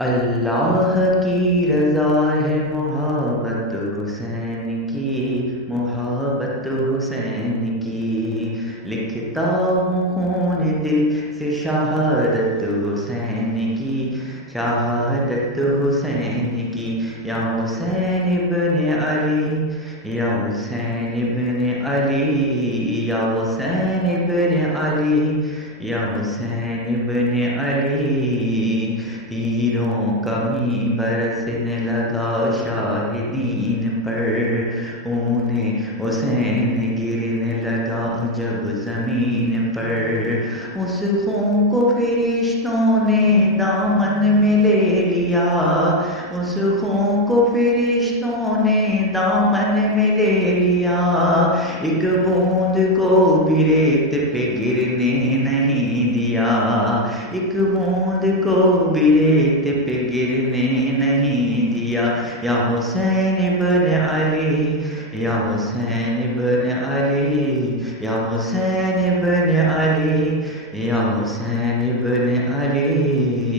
اللہ کی رضا ہے محبت حسین کی، محبت حسین کی، لکھتا ہوں خون دل سے شہادت حسین کی، شہادت حسین کی، یا حسین ابن علی، یا حسین ابن علی، یا حسین ابن علی، یا حسین ابن علی، تیروں کا می برسنے لگا شاہدین پر، خون حسین گرنے لگا جب زمین پر، اس خون کو فرشتوں نے دامن میں لے لیا، اس خون کو فرشتوں نے دامن میں لے لیا، ایک بوند کو بھی ریت پہ گرنے نہیں دیا، ایک بوند کو بھی ریت پہ گرنے نہیں دیا، یا حسین ابن علی، یا حسین ابن علی، یا حسین ابن علی، یا حسین ابن علی،